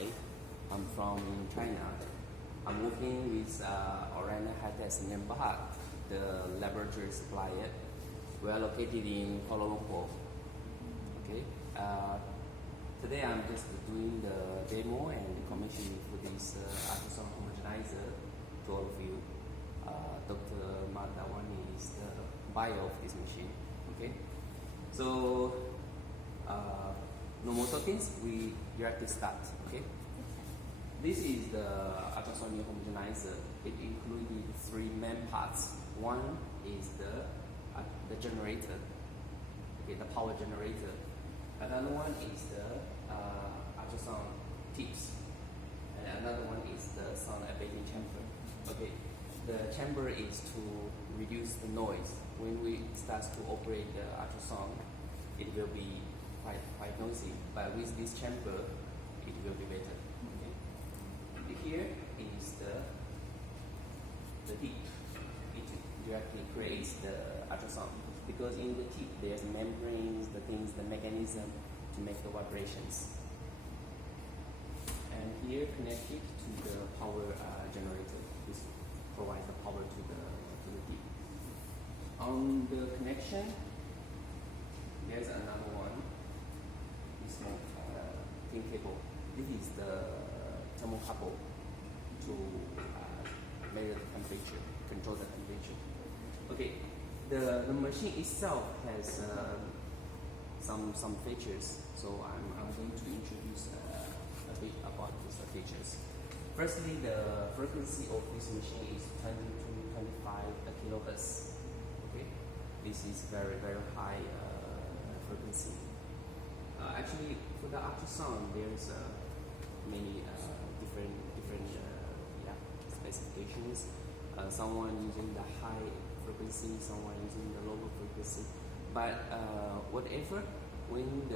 Hi, I'm from China. I'm working with Orioner high-tech in Bahad, the laboratory supplier. We are located in Kuala Lumpur. Okay. Today I'm just doing the demo and the commissioning for this ultrasonic homogenizer to all of you. Dr. Madawani is the buyer of this machine. Okay. So no more talkings, we directly start. Okay. This is the ultrasonic homogenizer. It included three main parts. One is the generator, okay, the power generator. Another one is the ultrasound tips, and another one is the sound abating chamber. Okay, the chamber is to reduce the noise. When we start to operate the ultrasound, it will be quite noisy, but with this chamber, it will be better. Okay. Here is the tip. It directly creates the ultrasound because in the tip there's membranes, the mechanism to make the vibrations. And here connected to the power generator. This provides the power to the tip. On the connection, there's another one. This one, thin cable. This is the thermocouple to measure the temperature, control the temperature. Okay, the machine itself has some features, so I'm going to introduce a bit about these features. Firstly, the frequency of this machine is 20 to 25 kilohertz. Okay, this is very high frequency. Actually, for the ultrasound, there's many different specifications. Someone using the high frequency, someone using the lower frequency. But whatever, when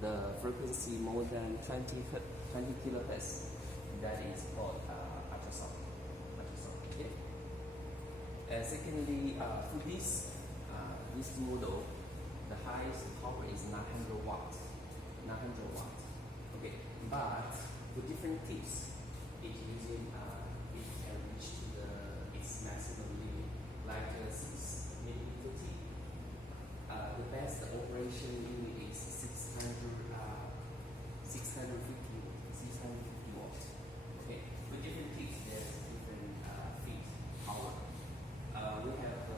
the frequency more than 20 kilohertz, that is called ultrasound. Okay. Secondly, for this model, the highest power is 900 watts. 900 watts. Okay, but for different tips, it can reach to its maximum limit, like 6 millimeter tip. The best operation limit is 650 watts. Okay, for different tips, there's different feet power. We have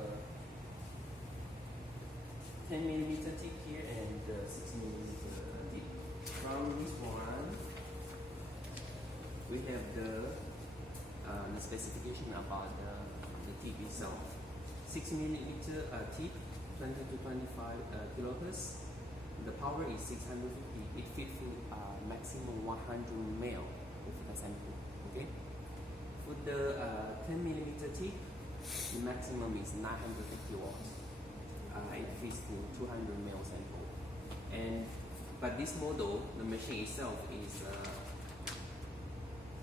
10 millimeter tip here and 6 millimeter tip. From this one, we have the specification about the tip itself. 6 millimeter tip, 20 to 25 kilohertz. The power is 650. It fits to maximum 100 ml of the sample. Okay. For the 10 millimeter tip, the maximum is 950 watts. It fits to 200 ml sample. But this model, the machine itself is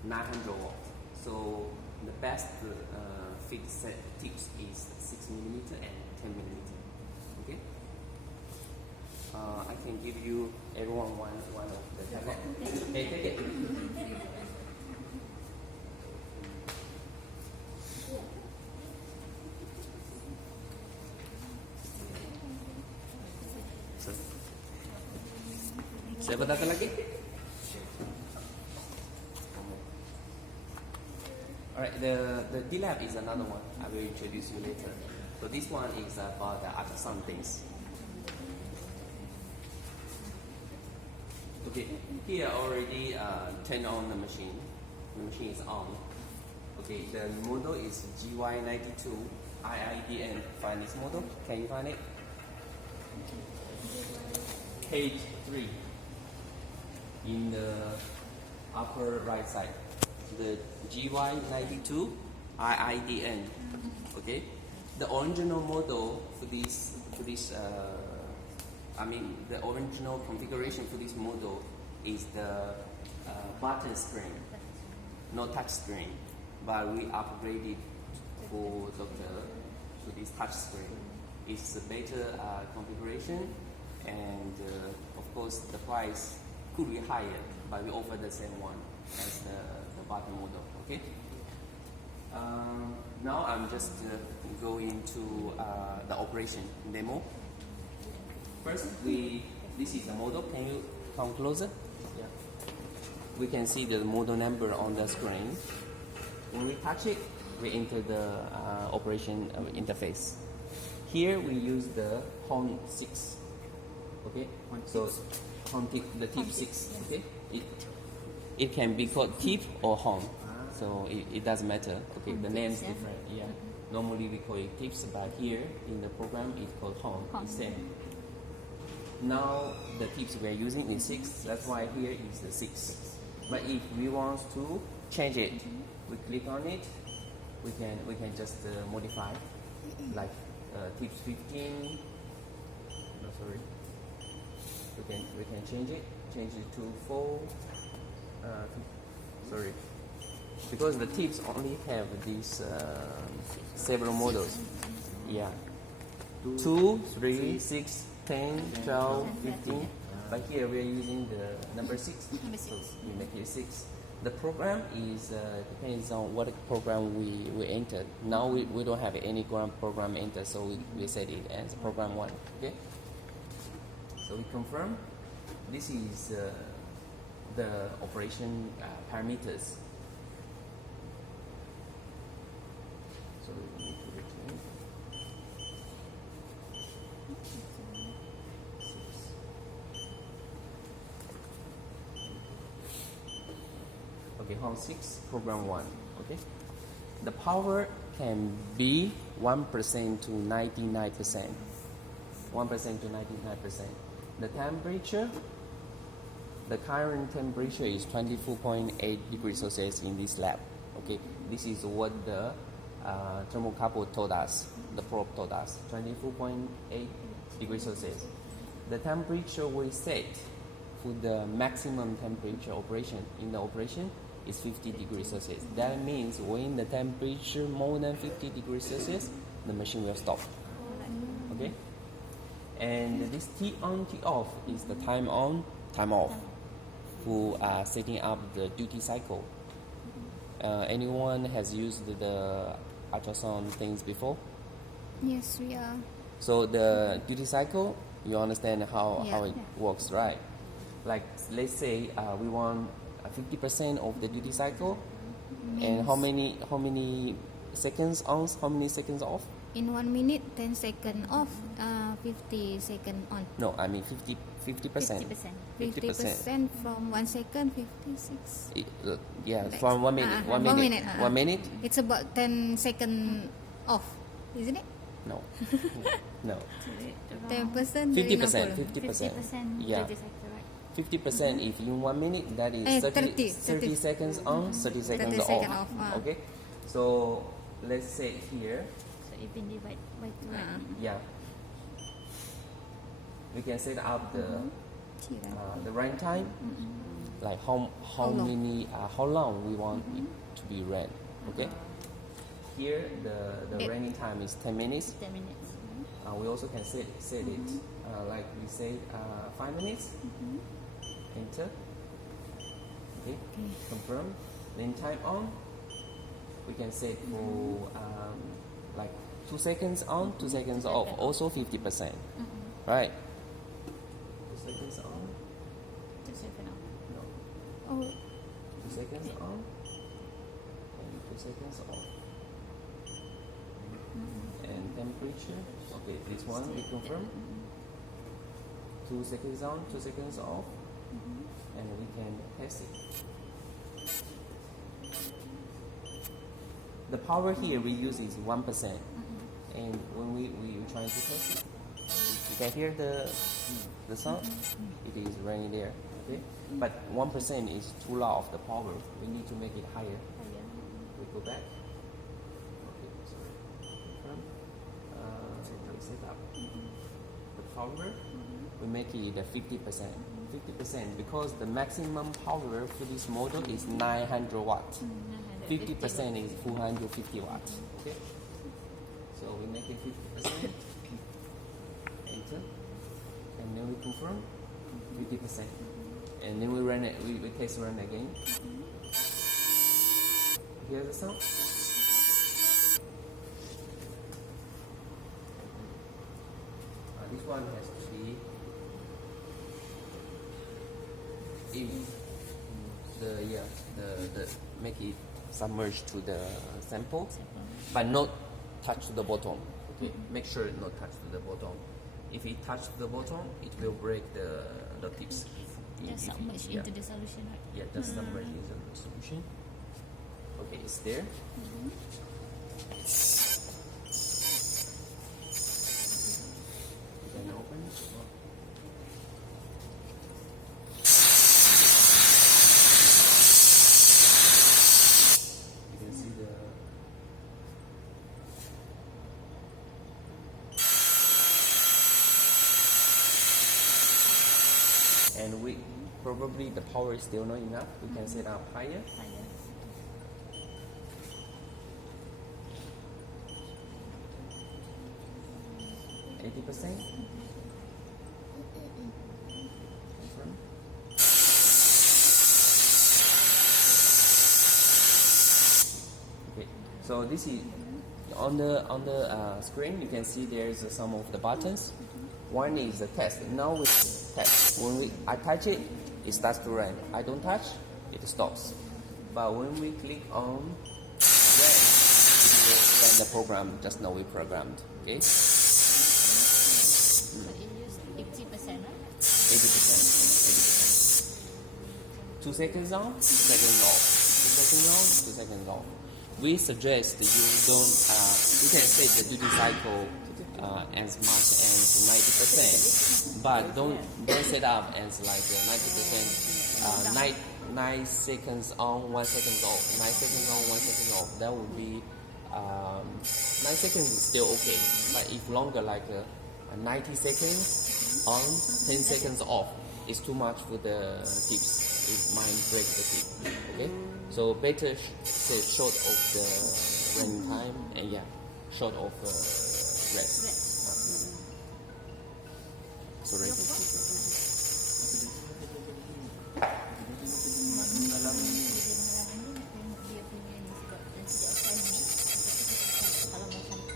900 watts. So the best fit set tips is 6 millimeter and 10 millimeter. Okay. I can give you everyone one of the tablet. Hey, take it. Siapa datang lagi? Alright, the D-Lab is another one. I will introduce you later. So this one is about the ultrasound things. Okay, here already turned on the machine. The machine is on. Okay, the model is GY92 IIDN. Find this model. Can you find it? Page 3 in the upper right side. The GY92 IIDN. Okay, the original model for this the original configuration for this model is the button screen, no touch screen, but we upgraded to this touch screen. It's a better configuration, and of course the price could be higher, but we offer the same one as the bottom model. Okay. Now I'm just going to the operation demo. First, this is the model. Can you come closer? Yeah. We can see the model number on the screen. When we touch it, we enter the operation interface. Here we use the home 6. Okay, so home tip, the tip 6. Okay, it can be called tip or home, so it doesn't matter. Okay, the name is different. Yeah, normally we call it tips, but here in the program it's called home. It's same. Now the tips we are using is 6. That's why here is the 6. But if we want to change it, we click on it. We can just modify, like tips 15. No, sorry. We can change it to 4. Sorry, because the tips only have these several models. Yeah, 2, 3, 6, 10, 12, 15. But here we are using the number 6. So we make it 6. The program is depends on what program we entered. Now we don't have any program entered, so we set it as program 1. Okay. So we confirm. This is the operation parameters. So we need to return. Okay, home 6, program 1. Okay. The power can be 1% to 99%. 1% to 99%. The temperature, the current temperature is 24.8 degrees Celsius in this lab. Okay, this is what the thermocouple told us, the probe told us, 24.8 degrees Celsius. The temperature we set for the maximum temperature operation in the operation is 50 degrees Celsius. That means when the temperature more than 50 degrees Celsius, the machine will stop. Okay. And this T on, T off is the time on, time off for setting up the duty cycle. Anyone has used the ultrasound things before? Yes, we are. So the duty cycle, you understand how it works, right? Like let's say we want 50% of the duty cycle, and how many seconds on, how many seconds off? In 1 minute, 10 seconds off, 50 seconds on. No, I mean 50%. 50% from 1 second, 56. Yeah, from 1 minute. 1 minute. It's about 10 seconds off, isn't it? No. No. 10%. 50%. 50%. Yeah. 50% if in 1 minute, that is 30 seconds on, 30 seconds off. Okay. So let's say here. So you can divide by 2. Yeah. We can set up the run time, like how long we want it to be ran. Okay. Here the running time is 10 minutes. 10 minutes. We also can set it like we say 5 minutes. Enter. Okay. Confirm. Then time on. We can set for like 2 seconds on, 2 seconds off. Also 50%. Right. 2 seconds on. 2 seconds off. No. Oh. 2 seconds on. And 2 seconds off. And temperature. Okay, this one we confirm. 2 seconds on, 2 seconds off. And we can test it. The power here we use is 1%. And when we try to test it, you can hear the sound. It is running there. Okay, but 1% is too low of the power. We need to make it higher. We go back. Okay, sorry. Confirm. We set up the power. We make it 50%. 50% because the maximum power for this model is 900 watts. 50% is 450 watts. Okay. So we make it 50%. Enter. And then we confirm 50%. And then we run it. We test run again. Hear the sound? This one has to be if the make it submerged to the sample, but not touch the bottom. Okay, make sure it not touch to the bottom. If it touch the bottom, it will break the tips. Just submerge into the solution, right? Yeah, just submerge into the solution. Okay, it's there. Then open it. You can see the and we probably the power is still not enough. We can set up higher. 80%. Okay, so this is on the screen. You can see there's some of the buttons. One is the test. Now we test. When I touch it, it starts to run. I don't touch, it stops. But when we click on run, it will run the program just now we programmed. Okay. So it used 80%, right? 80%. 2 seconds on, 2 seconds off. 2 seconds on, 2 seconds off. We suggest you don't. You can set the duty cycle as much as 90%, but don't set up as like 90%. 9 seconds on, 1 second off. 9 seconds on, 1 second off. That would be 9 seconds is still okay, but if longer like 90 seconds on, 10 seconds off is too much for the tips. It might break the tip. Okay, so better say short of the running time and short of rest. Sorry.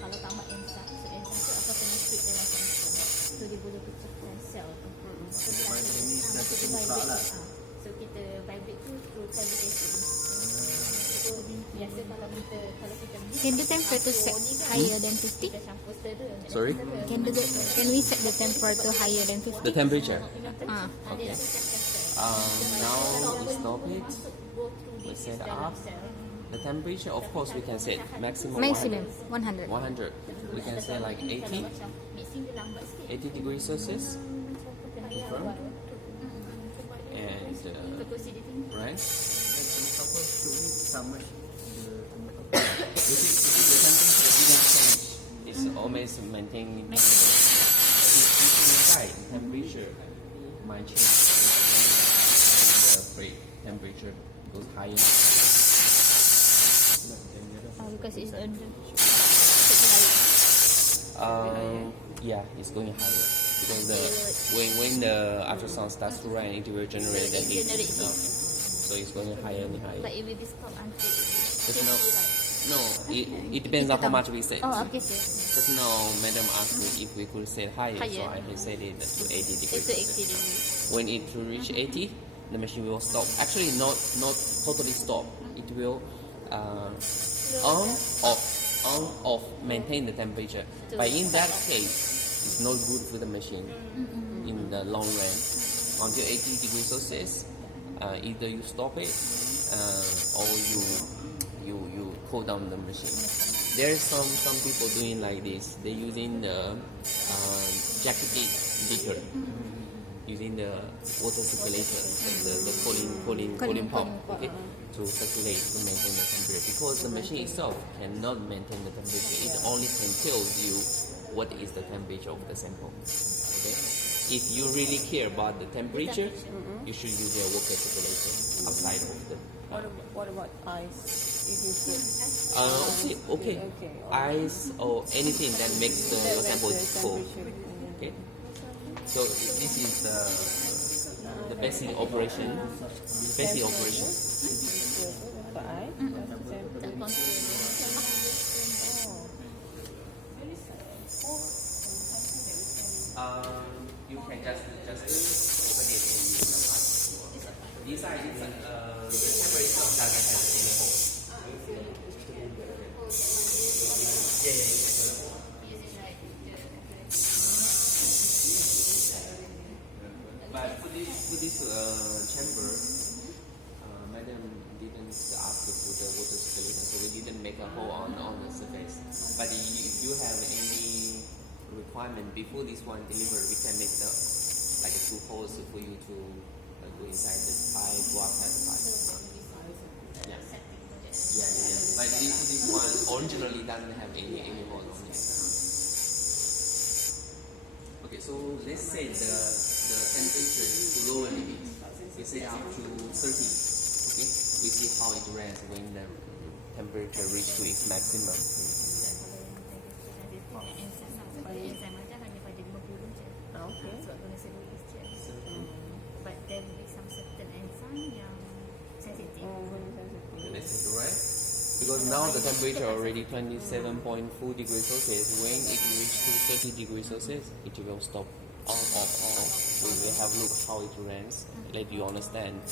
Kalau tambah ensa tu akan kena switch dalam sensor. So dia boleh pecahkan sel tu. So so kita vibrate tu through vibration. So biasa kalau kita can the temperature set higher than 50? Sorry? Can we set the temperature to higher than 50? The temperature. Okay. Now we stop it. We set up. The temperature, of course, we can set maximum 100. 100. We can say like 80 degrees Celsius. Confirm. And right. The temperature didn't change. It's always maintaining. Inside temperature might change when the temperature goes higher. Because it's under. Yeah, it's going higher because when the ultrasound starts to run, it will generate the heat. So it's going higher and higher. But it will be stopped until it depends on how much we set. Oh, okay, sir. Just now, Madam asked me if we could set higher, so I can set it to 80 degrees. To 80 degrees. When it will reach 80, the machine will stop. Actually, not totally stop. It will on off maintain the temperature. But in that case, it's not good for the machine in the long run. Until 80 degrees Celsius, either you stop it or you cool down the machine. There's some people doing like this. They're using the jacketed beaker, using the water circulator, the cooling pump, okay, to circulate to maintain the temperature. Because the machine itself cannot maintain the temperature. It only can tell you what is the temperature of the sample. Okay. If you really care about the temperature, you should use a water circulator outside of the. What about ice? Okay. Ice or anything that makes the sample cold. Okay. So this is the basic operation. Basic operation. The eye. Tak confirm. You can just open it and use the pipe. Inside is the temperature doesn't have any hole. But for this chamber, madam didn't ask for the water circulation, so we didn't make a hole on the surface. But if you have any requirement before this one delivered, we can make the like 2 holes for you to go inside the pipe, go outside the pipe. Yeah. But this one originally doesn't have any hole on it. Okay, so let's say the temperature to lower limit. We say up to 30. Okay, we see how it runs when the temperature reach to its maximum. Enzim aja hanya pada 50 je. Okay. Sebab guna seluloid je. But there will be some certain enzyme yang sensitive. Sensitive, right? Because now the temperature already 27.4 degrees Celsius. When it reaches to 30 degrees Celsius, it will stop off. We will have a look how it runs. Let you understand.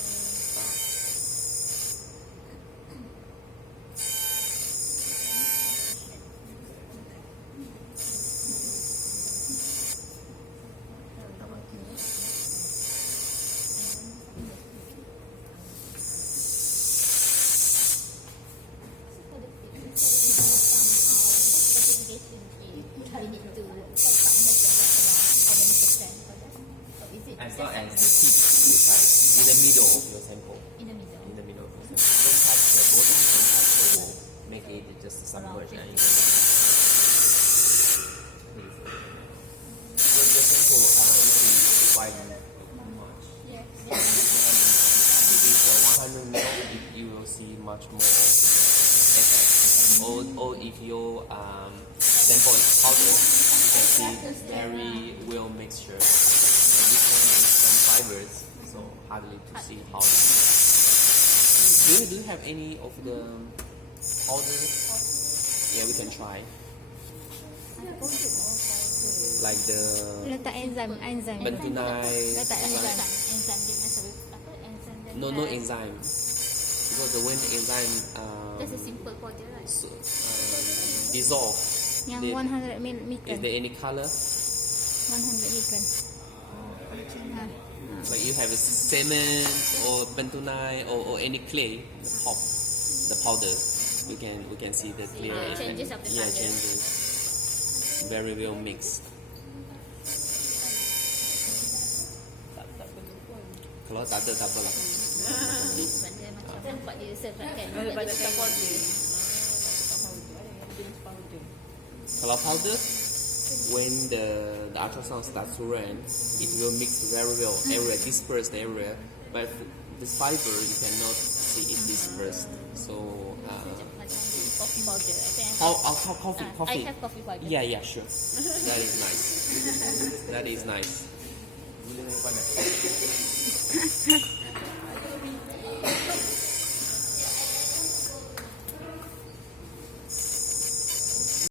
As long as the tip is like in the middle of your sample. In the middle. In the middle of your sample. Don't touch the bottom, don't touch the wall. Make it just submerge and you can your sample is quite much. Yes. If it's 100 ml, you will see much more of effect. Or if your sample is powder, you can see very well mixture. This one is some fibers, so hardly to see how it is. Do you have any of the powder? Yeah, we can try. Like the Letak enzim. bentonite. Letak enzim dengan sebab apa? Enzim dan No enzyme. Because when the enzyme That's a simple powder, right? dissolve, Yang There- 100 is mikron. there any color? 100 mikron. Like you have a cement or bentonite or any clay, the powder, we can see the clear Changes of the color. changes. Very well mixed. Kalau tak ada tak apalah. Sebab dia macam nampak dia serve kan. Banyak tak powder. Kalau powder, when the ultrasound starts to run, it will mix very well, area dispersed area. But this fiber you cannot see it dispersed. So Coffee powder. I think coffee. I have coffee powder. Yeah, sure. That is nice. That is nice.